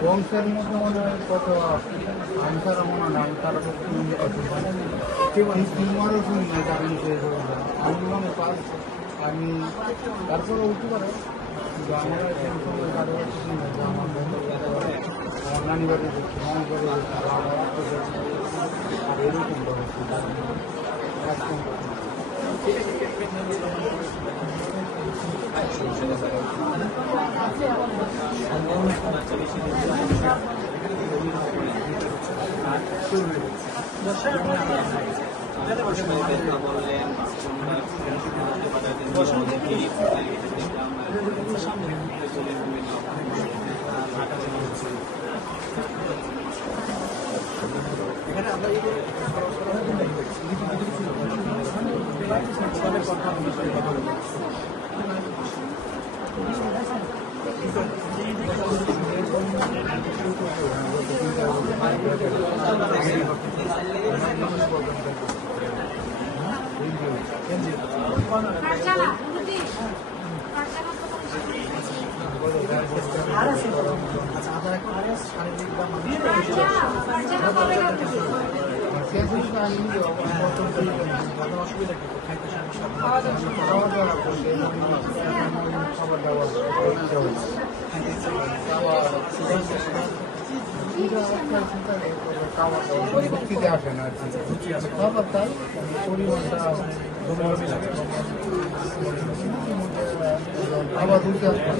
বংশের মধ্যে মনে হয় কত আনসার মনে হয় তারা তো তোমারও শুনি না কারণ আমি মনে পার আমি তারপরে উঠতে পারে কিন্তু আমরা সময় কারো আমার নানি বাড়ি দেখছি মামার বাড়ি দেখছি আর এরকম একদম এখানে আমরা অসুবিধা কিন্তু খাইতে সমস্যা আসে না খাবার তাই পরিমাণটা আবার দুধ সমস্যা